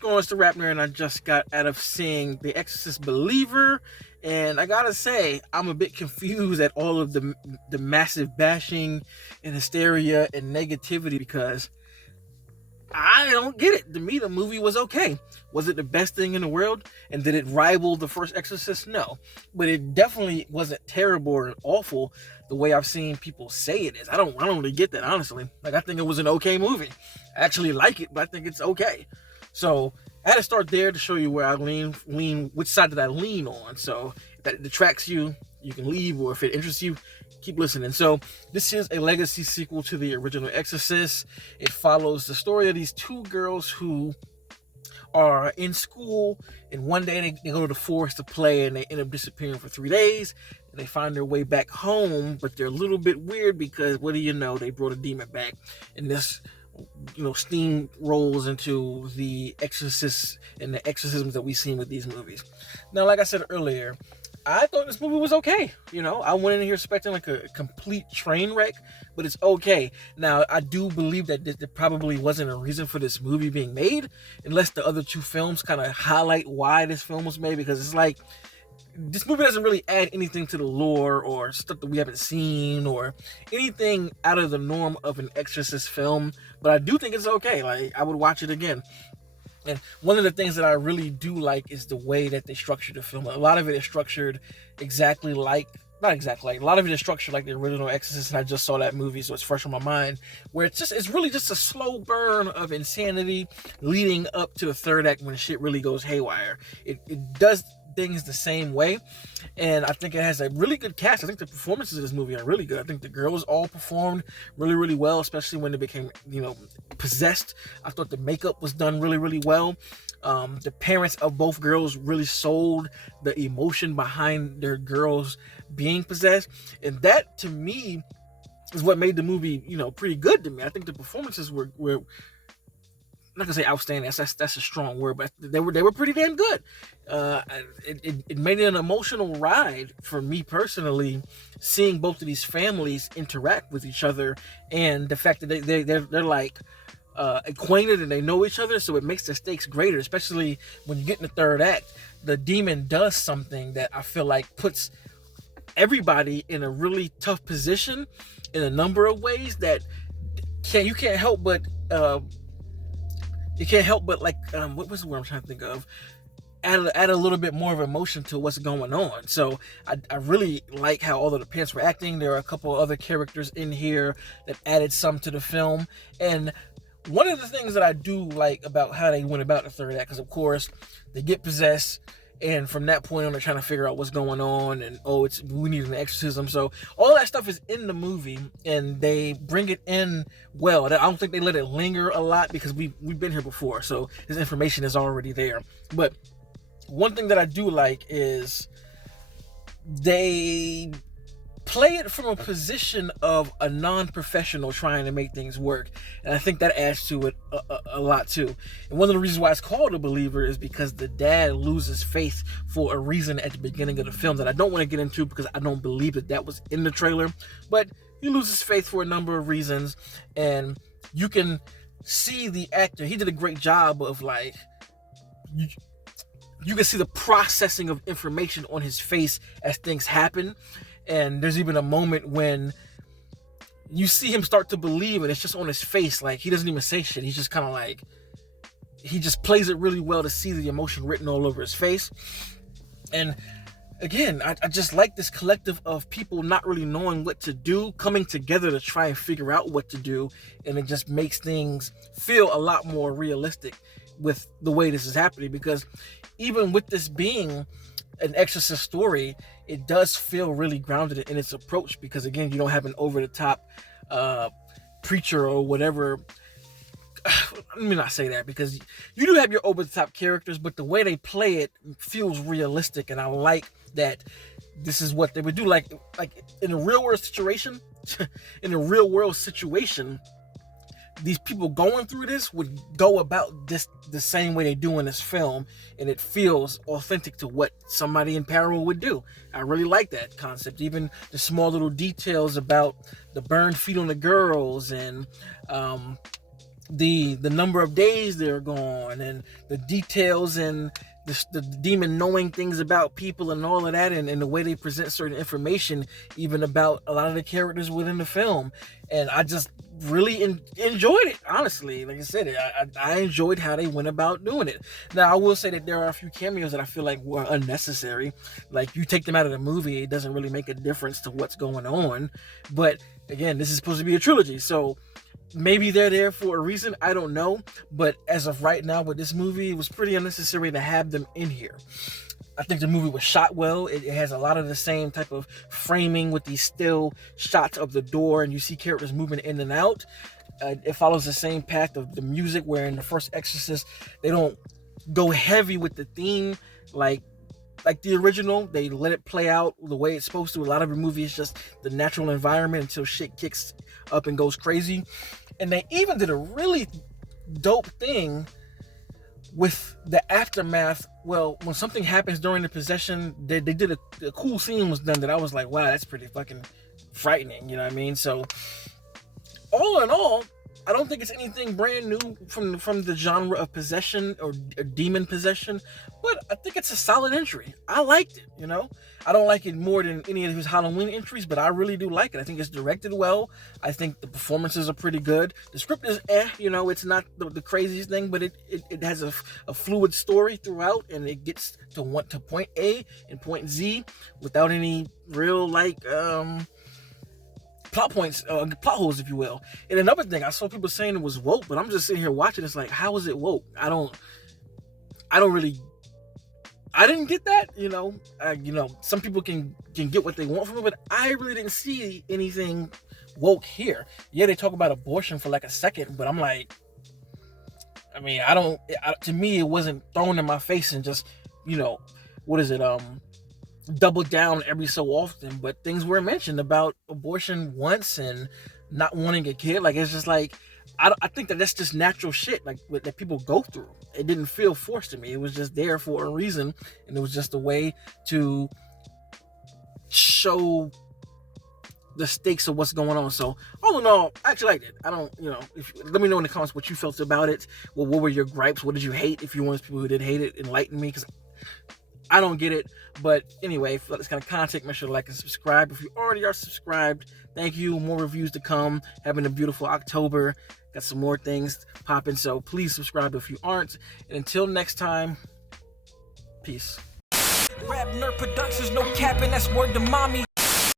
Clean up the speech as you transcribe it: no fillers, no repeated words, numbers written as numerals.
What's going on, Mr. RapNerd? And I just got out of seeing The Exorcist Believer, and I gotta say, I'm a bit confused at all of the massive bashing and hysteria and negativity because I don't get it. To me, the movie was okay. Was it the best thing in the world? And did it rival the first Exorcist? No. But it definitely wasn't terrible or awful the way I've seen people say it is. I don't really get that, honestly. Like, I think it was an okay movie. I actually like it, but I think it's okay. So I had to start there to show you where I lean, which side did I lean on. So if that detracts you, you can leave, or if it interests you, keep listening. So this is a legacy sequel to the original Exorcist. It follows the story of these two girls who are in school, and one day they go to the forest to play, and they end up disappearing for 3 days, and they find their way back home, but they're a little bit weird because, what do you know, they brought a demon back, and this steam rolls into the Exorcist and the exorcisms that we've seen with these movies. Now, like I said earlier, I thought this movie was okay. I went in here expecting like a complete train wreck, but it's okay. Now, I do believe that there probably wasn't a reason for this movie being made, unless the other two films kind of highlight why this film was made, because it's like, this movie doesn't really add anything to the lore or stuff that we haven't seen or anything out of the norm of an Exorcist film, but I do think it's okay. Like, I would watch it again. And one of the things that I really do like is the way that they structured the film. A lot of it is structured exactly like, not exactly like, a lot of it is structured like the original Exorcist, and I just saw that movie, so it's fresh on my mind, where it's really just a slow burn of insanity leading up to the third act when shit really goes haywire. It does things the same way, and I think it has a really good cast. I think the performances of this movie are really good. I think the girls all performed really, really well, especially when they became, possessed. I thought the makeup was done really, really well. The parents of both girls really sold the emotion behind their girls being possessed, and that to me is what made the movie, pretty good to me. I think the performances were I'm not gonna say outstanding. That's a strong word, but they were pretty damn good. It made it an emotional ride for me personally, seeing both of these families interact with each other, and the fact that they're like acquainted and they know each other, so it makes the stakes greater. Especially when you get in the third act, the demon does something that I feel like puts everybody in a really tough position in a number of ways that you can't help but. You can't help but what was the word I'm trying to think of? Add a little bit more of emotion to what's going on. So I really like how all of the parents were acting. There are a couple of other characters in here that added some to the film. And one of the things that I do like about how they went about the third act, because of course they get possessed, and from that point on, they're trying to figure out what's going on, and we need an exorcism. So all that stuff is in the movie, and they bring it in well. I don't think they let it linger a lot because we've been here before, so this information is already there. But one thing that I do like is they play it from a position of a non-professional trying to make things work, and I think that adds to it a lot too. And one of the reasons why it's called A Believer is because the dad loses faith for a reason at the beginning of the film that I don't want to get into because I don't believe that was in the trailer, but he loses faith for a number of reasons, and you can see the actor. He did a great job of you can see the processing of information on his face as things happen. And there's even a moment when you see him start to believe, and it's just on his face. Like, he doesn't even say shit. He's just kind of he just plays it really well to see the emotion written all over his face. And again, I just like this collective of people not really knowing what to do, coming together to try and figure out what to do. And it just makes things feel a lot more realistic with the way this is happening, because even with this being an Exorcist story, it does feel really grounded in its approach, because again, you don't have an over-the-top preacher or whatever. Let me not say that, because you do have your over-the-top characters, but the way they play it feels realistic, and I like that this is what they would do. Like in a real-world situation, these people going through this would go about this the same way they do in this film, and it feels authentic to what somebody in parallel would do. I really like that concept. Even the small little details about the burned feet on the girls, and the number of days they're gone, and the details, and the demon knowing things about people and all of that, and the way they present certain information even about a lot of the characters within the film. And I just really enjoyed it, honestly. Like I said, I enjoyed how they went about doing it. Now, I will say that there are a few cameos that I feel like were unnecessary. Like, you take them out of the movie, it doesn't really make a difference to what's going on. But again, this is supposed to be a trilogy, so maybe they're there for a reason. I don't know. But as of right now with this movie, it was pretty unnecessary to have them in here. I think the movie was shot well. It has a lot of the same type of framing with these still shots of the door, and you see characters moving in and out. It follows the same path of the music, where in the first Exorcist, they don't go heavy with the theme like the original. They let it play out the way it's supposed to. A lot of the movie is just the natural environment until shit kicks up and goes crazy. And they even did a really dope thing with the aftermath. Well, when something happens during the possession, they did a cool scene was done that I was like, wow, that's pretty fucking frightening, you know what I mean? So all in all, I don't think it's anything brand new from the genre of possession or demon possession, but I think it's a solid entry. I liked it, you know? I don't like it more than any of his Halloween entries, but I really do like it. I think it's directed well. I think the performances are pretty good. The script is you know, it's not the craziest thing, but it has a fluid story throughout, and it gets to point A and point Z without any real, like, plot holes, if you will. And another thing, I saw people saying it was woke, but I'm just sitting here watching. It's like, how is it woke? I didn't get that. You know, some people can get what they want from it, but I really didn't see anything woke here. Yeah, they talk about abortion for like a second, but I'm like, I mean, to me, it wasn't thrown in my face and just, you know, what is it? Double down every so often, but things were mentioned about abortion once and not wanting a kid. Like, it's just like, I think that's just natural shit, like, that people go through. It didn't feel forced to me. It was just there for a reason, and it was just a way to show the stakes of what's going on. So all in all, I actually liked it. I don't, you know, let me know in the comments what you felt about it. Well, what were your gripes? What did you hate? If you're one of those people who did hate it, enlighten me, because I don't get it. But anyway, for this kind of content, make sure to like and subscribe. If you already are subscribed, thank you. More reviews to come. Having a beautiful October. Got some more things popping, so please subscribe if you aren't. And until next time, peace. RapNerd Productions, no capping, that's word to mommy.